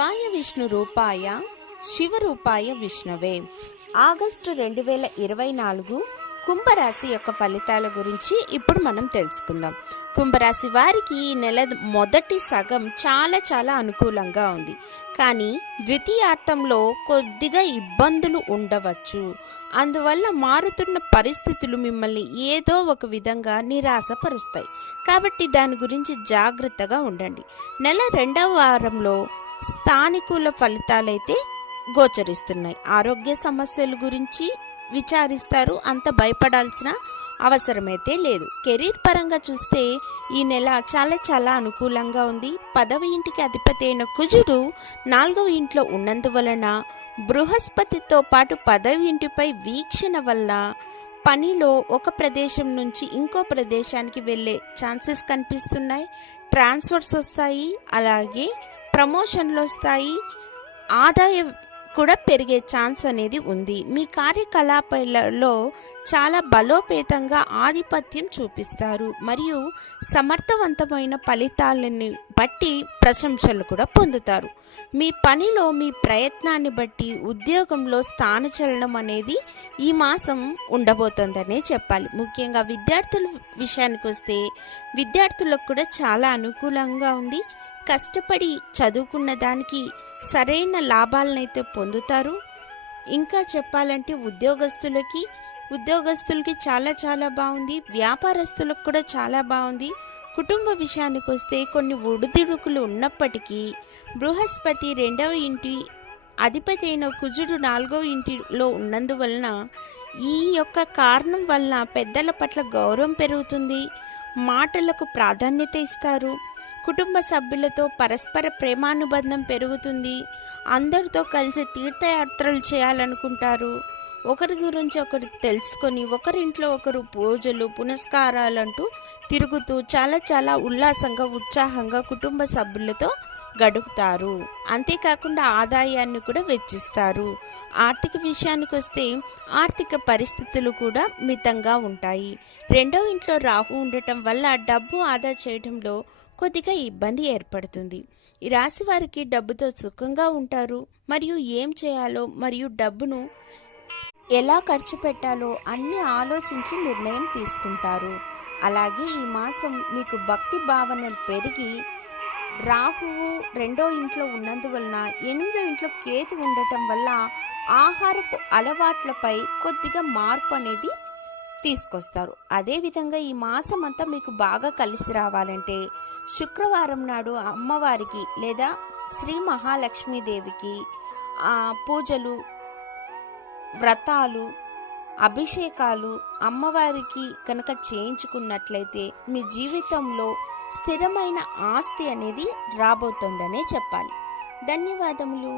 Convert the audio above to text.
శివాయ విష్ణు రూపాయ శివరూపాయ విష్ణవే. ఆగస్టు 2024 కుంభరాశి యొక్క ఫలితాల గురించి ఇప్పుడు మనం తెలుసుకుందాం. కుంభరాశి వారికి ఈ నెల మొదటి సగం చాలా అనుకూలంగా ఉంది, కానీ ద్వితీయార్థంలో కొద్దిగా ఇబ్బందులు ఉండవచ్చు. అందువల్ల మారుతున్న పరిస్థితులు మిమ్మల్ని ఏదో ఒక విధంగా నిరాశపరుస్తాయి. కాబట్టి దాని గురించి జాగ్రత్తగా ఉండండి. నెల రెండవ వారంలో స్థానికుల ఫలితాలైతే గోచరిస్తున్నాయి. ఆరోగ్య సమస్యల గురించి విచారిస్తారు, అంత భయపడాల్సిన అవసరమైతే లేదు. కెరీర్ పరంగా చూస్తే ఈ నెల చాలా అనుకూలంగా ఉంది. 10వ ఇంటికి అధిపతి అయిన కుజుడు 4వ ఇంట్లో ఉన్నందువలన బృహస్పతితో పాటు 10వ ఇంటిపై వీక్షణ వల్ల పనిలో ఒక ప్రదేశం నుంచి ఇంకో ప్రదేశానికి వెళ్ళే ఛాన్సెస్ కనిపిస్తున్నాయి. ట్రాన్స్ఫర్స్ వస్తాయి, అలాగే ప్రమోషన్లు వస్తాయి, ఆదాయం కూడా పెరిగే ఛాన్స్ అనేది ఉంది. మీ కార్యకలాపాలలో చాలా బలోపేతంగా ఆధిపత్యం చూపిస్తారు మరియు సమర్థవంతమైన ఫలితాలను బట్టి ప్రశంసలు కూడా పొందుతారు. మీ పనిలో మీ ప్రయత్నాన్ని బట్టి ఉద్యోగంలో స్థానచలనం అనేది ఈ మాసం ఉండబోతోందనే చెప్పాలి. ముఖ్యంగా విద్యార్థుల విషయానికి వస్తే విద్యార్థులకు కూడా చాలా అనుకూలంగా ఉంది. కష్టపడి చదువుకున్న దానికి సరైన లాభాలనైతే పొందుతారు. ఇంకా చెప్పాలంటే ఉద్యోగస్తులకి చాలా బాగుంది. వ్యాపారస్తులకు కూడా చాలా బాగుంది. కుటుంబ విషయానికి వస్తే కొన్ని ఒడిదుడుకులు ఉన్నప్పటికీ బృహస్పతి 2వ ఇంటి అధిపతి అయిన కుజుడు 4వ ఇంటిలో ఉన్నందువలన ఈ యొక్క కారణం వలన పెద్దల పట్ల గౌరవం పెరుగుతుంది, మాటలకు ప్రాధాన్యత ఇస్తారు, కుటుంబ సభ్యులతో పరస్పర ప్రేమానుబంధం పెరుగుతుంది, అందరితో కలిసి తీర్థయాత్రలు చేయాలనుకుంటారు, ఒకరి గురించి ఒకరు తెలుసుకొని ఒకరింట్లో ఒకరు పూజలు పునస్కారాలంటూ తిరుగుతూ చాలా ఉల్లాసంగా ఉత్సాహంగా కుటుంబ సభ్యులతో గడుపుతారు. అంతేకాకుండా ఆదాయాన్ని కూడా వెచ్చిస్తారు. ఆర్థిక విషయానికి వస్తే ఆర్థిక పరిస్థితులు కూడా మితంగా ఉంటాయి. 2వ ఇంట్లో రాహు ఉండటం వల్ల డబ్బు ఆదా చేయడంలో కొద్దిగా ఇబ్బంది ఏర్పడుతుంది. ఈ రాశి వారికి డబ్బుతో సుఖంగా ఉంటారు మరియు ఏం చేయాలో మరియు డబ్బును ఎలా ఖర్చు పెట్టాలో అన్నీ ఆలోచించి నిర్ణయం తీసుకుంటారు. అలాగే ఈ మాసం మీకు భక్తి భావనలు పెరిగి రాహువు 2వ ఇంట్లో ఉన్నందువలన 8వ ఇంట్లో కేతు ఉండటం వల్ల ఆహారపు అలవాట్లపై కొద్దిగా మార్పు అనేది తీసుకొస్తారు. అదేవిధంగా ఈ మాసం అంతా మీకు బాగా కలిసి రావాలంటే శుక్రవారం నాడు అమ్మవారికి లేదా శ్రీ మహాలక్ష్మీదేవికి పూజలు, వ్రతాలు, అభిషేకాలు అమ్మవారికి కనుక చేయించుకున్నట్లయితే మీ జీవితంలో స్థిరమైన ఆస్తి అనేది రాబోతోందనే చెప్పాలి. ధన్యవాదములు.